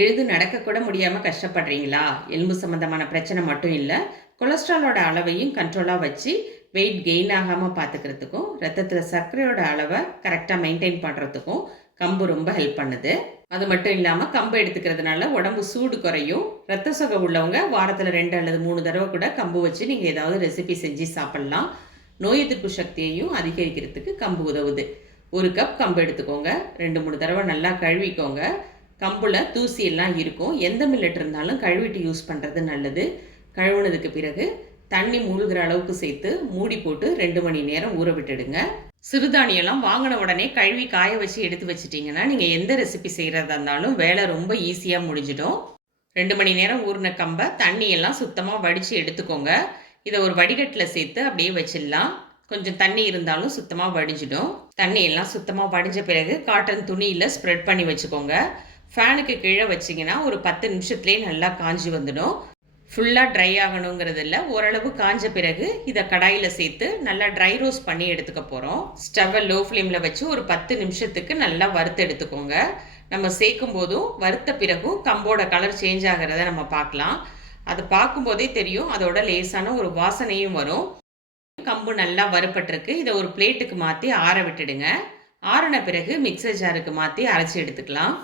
எழுந்து நடக்கக்கூட முடியாமல் கஷ்டப்படுறீங்களா? எலும்பு சம்மந்தமான பிரச்சனை மட்டும் இல்லை, கொலஸ்ட்ராலோட அளவையும் கண்ட்ரோலாக வச்சு வெயிட் கெயின் ஆகாமல் பார்த்துக்கிறதுக்கும், ரத்தத்தில் சர்க்கரையோட அளவை கரெக்டாக மெயின்டைன் பண்ணுறதுக்கும் கம்பு ரொம்ப ஹெல்ப் பண்ணுது. அது மட்டும் இல்லாமல் கம்பு எடுத்துக்கிறதுனால உடம்பு சூடு குறையும். ரத்த சோகை உள்ளவங்க வாரத்தில் 2 அல்லது 3 தடவை கூட கம்பு வச்சு நீங்கள் ஏதாவது ரெசிபி செஞ்சு சாப்பிட்லாம். நோய் எதிர்ப்பு சக்தியையும் அதிகரிக்கிறதுக்கு கம்பு உதவுது. 1 கப் கம்பு எடுத்துக்கோங்க. 2-3 தடவை நல்லா கழுவிக்கோங்க. கம்பில் தூசி எல்லாம் இருக்கும். எந்த மில்லட் இருந்தாலும் கழுவிட்டு யூஸ் பண்ணுறது நல்லது. கழுவுனதுக்கு பிறகு தண்ணி மூழ்கிற அளவுக்கு சேர்த்து மூடி போட்டு 2 மணி நேரம் ஊற விட்டுடுங்க. சிறுதானியெல்லாம் வாங்கின உடனே கழுவி காய வச்சு எடுத்து வச்சிட்டிங்கன்னா நீங்கள் எந்த ரெசிபி செய்கிறதா இருந்தாலும் வேலை ரொம்ப ஈஸியாக முடிஞ்சிடும். 2 மணி நேரம் ஊறின கம்பை தண்ணியெல்லாம் சுத்தமாக வடித்து எடுத்துக்கோங்க. இதை ஒரு வடிகட்டில் சேர்த்து அப்படியே வச்சிடலாம். கொஞ்சம் தண்ணி இருந்தாலும் சுத்தமாக வடிஞ்சிடும். தண்ணியெல்லாம் சுத்தமாக வடிஞ்ச பிறகு காட்டன் துணியில் ஸ்ப்ரெட் பண்ணி வச்சுக்கோங்க. ஃபேனுக்கு கீழே வச்சிங்கன்னா ஒரு 10 நிமிஷத்துலேயே நல்லா காஞ்சி வந்துடும். ஃபுல்லாக ட்ரை ஆகணுங்கிறது இல்லை, ஓரளவு காஞ்ச பிறகு இதை கடாயில் சேர்த்து நல்லா ட்ரை ரோஸ்ட் பண்ணி எடுத்துக்க போகிறோம். ஸ்டவ்வை லோ ஃப்ளேமில் வச்சு ஒரு 10 நிமிஷத்துக்கு நல்லா வறுத்து எடுத்துக்கோங்க. நம்ம சேர்க்கும் போதும் வறுத்த பிறகும் கம்போட கலர் சேஞ்ச் ஆகிறத நம்ம பார்க்கலாம். அதை பார்க்கும்போதே தெரியும், அதோட லேசான ஒரு வாசனையும் வரும். கம்பு நல்லா வறுப்பட்டிருக்கு. இதை ஒரு பிளேட்டுக்கு மாற்றி ஆற விட்டுடுங்க. ஆறின பிறகு மிக்சர் ஜாருக்கு மாற்றி அரைச்சி எடுத்துக்கலாம்.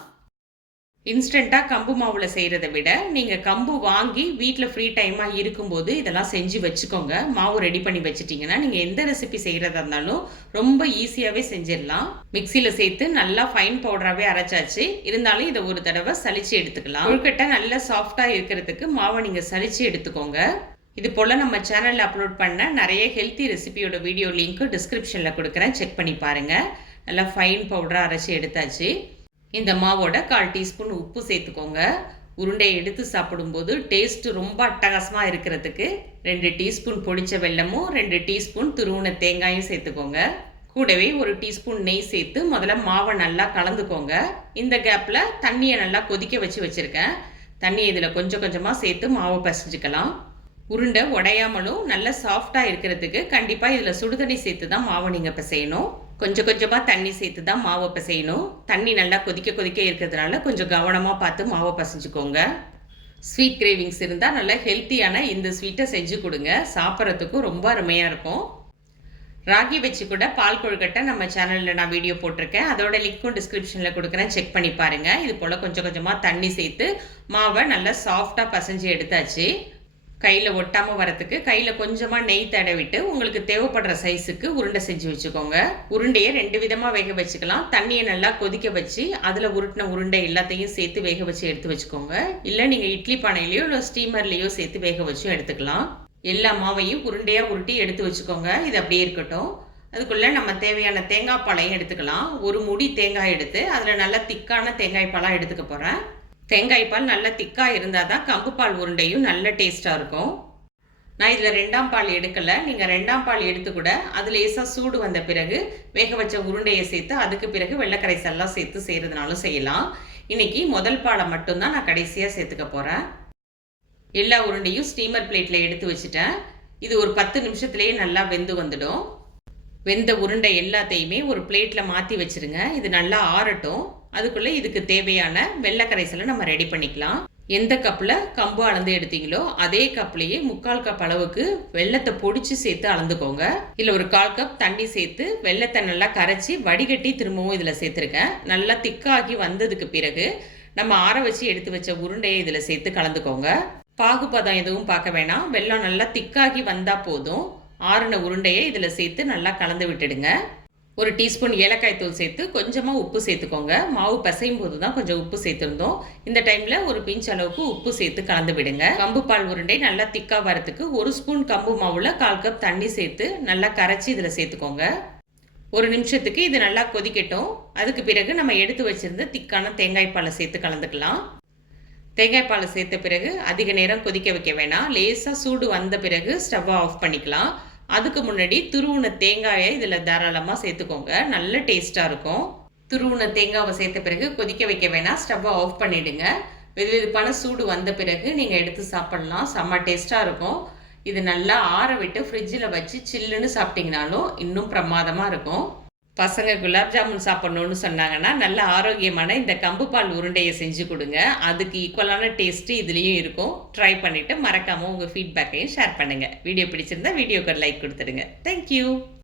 இன்ஸ்டண்ட்டாக கம்பு மாவில் செய்கிறத விட நீங்கள் கம்பு வாங்கி வீட்டில் ஃப்ரீ டைமாக இருக்கும்போது இதெல்லாம் செஞ்சு வச்சுக்கோங்க. மாவு ரெடி பண்ணி வச்சுட்டிங்கன்னா நீங்கள் எந்த ரெசிபி செய்கிறதா இருந்தாலும் ரொம்ப ஈஸியாகவே செஞ்சிடலாம். மிக்சியில் சேர்த்து நல்லா ஃபைன் பவுடராகவே அரைச்சாச்சு. இருந்தாலும் இதை ஒரு தடவை சலிச்சு எடுத்துக்கலாம். கொழுக்கட்டை நல்லா சாஃப்டாக இருக்கிறதுக்கு மாவை நீங்கள் சலிச்சு எடுத்துக்கோங்க. இது போல் நம்ம சேனலில் அப்லோட் பண்ண நிறைய ஹெல்த்தி ரெசிபியோட வீடியோ லிங்க்கு டிஸ்கிரிப்ஷனில் கொடுக்குறேன், செக் பண்ணி பாருங்கள். நல்லா ஃபைன் பவுடராக அரைச்சி எடுத்தாச்சு. இந்த மாவோட 1/4 டீஸ்பூன் உப்பு சேர்த்துக்கோங்க. உருண்டையை எடுத்து சாப்பிடும்போது டேஸ்ட்டு ரொம்ப அட்டகாசமாக இருக்கிறதுக்கு 2 டீஸ்பூன் பொடிச்ச வெல்லமும் 2 டீஸ்பூன் துருவின தேங்காயும் சேர்த்துக்கோங்க. கூடவே 1 டீஸ்பூன் நெய் சேர்த்து முதல்ல மாவை நல்லா கலந்துக்கோங்க. இந்த கேப்பில் தண்ணியை நல்லா கொதிக்க வச்சுருக்கேன். தண்ணியை இதில் கொஞ்சம் கொஞ்சமாக சேர்த்து மாவை பசைஞ்சிக்கலாம். உருண்டை உடையாமலும் நல்லா சாஃப்டாக இருக்கிறதுக்கு கண்டிப்பாக இதில் சுடுதண்ணி சேர்த்து தான் மாவை நீங்கள் பிசையணும். கொஞ்சம் கொஞ்சமாக தண்ணி சேர்த்து தான் மாவை பிசையணும். தண்ணி நல்லா கொதிக்க கொதிக்க இருக்கிறதுனால கொஞ்சம் கவனமாக பார்த்து மாவை பசைஞ்சுக்கோங்க. ஸ்வீட் கிரேவிங்ஸ் இருந்தால் நல்லா ஹெல்த்தியான இந்த ஸ்வீட்டை செஞ்சு கொடுங்க. சாப்பிட்றதுக்கும் ரொம்ப அருமையாக இருக்கும். ராகி வச்சு கூட பால் கொழுக்கட்டை நம்ம சேனலில் நான் வீடியோ போட்டிருக்கேன். அதோட லிங்க்கும் டிஸ்கிரிப்ஷனில் கொடுக்குறேன், செக் பண்ணி பாருங்கள். இது போல் கொஞ்சம் கொஞ்சமாக தண்ணி சேர்த்து மாவை நல்லா சாஃப்டாக பசைஞ்சு எடுத்தாச்சு. கையில் ஒட்டாமல் வரத்துக்கு கையில் கொஞ்சமாக நெய் தடவிட்டு உங்களுக்கு தேவைப்படுற சைஸுக்கு உருண்டை செஞ்சு வச்சுக்கோங்க. உருண்டையை 2 விதமாக வேக வச்சுக்கலாம். தண்ணியை நல்லா கொதிக்க வச்சு அதில் உருட்டின உருண்டை எல்லாத்தையும் சேர்த்து வேக வச்சு எடுத்து வச்சுக்கோங்க. இல்லை நீங்கள் இட்லி பானையிலையோ இல்லை ஸ்டீமர்லேயோ சேர்த்து வேக வச்சும் எடுத்துக்கலாம். எல்லா மாவையும் உருண்டையாக உருட்டி எடுத்து வச்சுக்கோங்க. இது அப்படியே இருக்கட்டும். அதுக்குள்ளே நம்ம தேவையான தேங்காய் பாலையும் எடுத்துக்கலாம். ஒரு முடி தேங்காய் எடுத்து அதில் நல்லா திக்கான தேங்காய் பாலாக எடுத்துக்க போகிறேன். தேங்காய் பால் நல்லா திக்காக இருந்தால் தான் கம்பு பால் உருண்டையும் நல்ல டேஸ்ட்டாக இருக்கும். நான் இதில் 2ஆம் பால் எடுக்கலை. நீங்கள் 2ஆம் பால் எடுத்து கூட அதில் லேசாக சூடு வந்த பிறகு வேக வச்ச உருண்டையை சேர்த்து அதுக்கு பிறகு வெள்ளைக்கரைசல்லாம் சேர்த்து செய்கிறதுனாலும் செய்யலாம். இன்றைக்கி முதல் பாலை மட்டும்தான் நான் கடைசியாக சேர்த்துக்க போகிறேன். எல்லா உருண்டையும் ஸ்டீமர் பிளேட்டில் எடுத்து வச்சுட்டேன். இது ஒரு 10 நிமிஷத்துலேயே நல்லா வெந்து வந்துடும். வெந்த உருண்டை எல்லாத்தையுமே ஒரு பிளேட்டில் மாற்றி வச்சுருங்க. இது நல்லா ஆறட்டும். அதுக்குள்ளே இதுக்கு தேவையான வெள்ளை கரைசலை நம்ம ரெடி பண்ணிக்கலாம். எந்த கப்பில் கம்பு அளந்து எடுத்தீங்களோ அதே கப்லேயே 3/4 கப் அளவுக்கு வெள்ளத்தை பொடிச்சு சேர்த்து அளந்துக்கோங்க. இதில் ஒரு 1/4 கப் தண்ணி சேர்த்து வெள்ளத்தை நல்லா கரைச்சி வடிகட்டி திரும்பவும் இதில் சேர்த்துருக்கேன். நல்லா திக்காகி வந்ததுக்கு பிறகு நம்ம ஆற வச்சு எடுத்து வச்ச உருண்டையை இதில் சேர்த்து கலந்துக்கோங்க. பாகுபதம் எதுவும் பார்க்க வேணாம். வெள்ளம் நல்லா திக்காகி வந்தால் போதும். ஆறின உருண்டையை இதில் சேர்த்து நல்லா கலந்து விட்டுடுங்க. 1 டீஸ்பூன் ஏலக்காய் தூள் சேர்த்து கொஞ்சமாக உப்பு சேர்த்துக்கோங்க. மாவு பிசையும் போது தான் கொஞ்சம் உப்பு சேர்த்துருந்தோம். இந்த டைமில் ஒரு பிஞ்ச் அளவுக்கு உப்பு சேர்த்து கலந்து விடுங்க. கம்பு பால் உருண்டை நல்லா திக்காக வரத்துக்கு 1 ஸ்பூன் கம்பு மாவில் 1/4 கப் தண்ணி சேர்த்து நல்லா கரைச்சி இதில் சேர்த்துக்கோங்க. 1 நிமிஷத்துக்கு இது நல்லா கொதிக்கட்டும். அதுக்கு பிறகு நம்ம எடுத்து வச்சுருந்த திக்கான தேங்காய் பாலை சேர்த்து கலந்துக்கலாம். தேங்காய் பாலை சேர்த்த பிறகு அதிக நேரம் கொதிக்க வைக்க வேணாம். லேசாக சூடு வந்த பிறகு ஸ்டவ்வை ஆஃப் பண்ணிக்கலாம். அதுக்கு முன்னாடி துருவின தேங்காயை இதில் தாராளமாக சேர்த்துக்கோங்க. நல்ல டேஸ்ட்டாக இருக்கும். துருவின தேங்காவை சேர்த்த பிறகு கொதிக்க வைக்க வேணாம், ஸ்டவ்வை ஆஃப் பண்ணிவிடுங்க. வெதுவெதுப்பான சூடு வந்த பிறகு நீங்கள் எடுத்து சாப்பிட்லாம். செம்ம டேஸ்ட்டாக இருக்கும். இது நல்லா ஆற விட்டு ஃப்ரிட்ஜில் வச்சு சில்லுன்னு சாப்பிட்டிங்கனாலும் இன்னும் பிரமாதமாக இருக்கும். பசங்க குலாப் ஜாமுன் சாப்பிடணும்னு சொன்னாங்கன்னா, நல்ல ஆரோக்கியமான இந்த கம்பு பால் உருண்டைய செஞ்சு குடுங்க. அதுக்கு ஈக்குவலான டேஸ்ட்டு இதுலயும் இருக்கும். ட்ரை பண்ணிட்டு மறக்காம உங்க ஃபீட்பேக்கையும் ஷேர் பண்ணுங்க. வீடியோ பிடிச்சிருந்தா வீடியோக்கு ஒரு லைக் குடுத்துடுங்க. Thank you.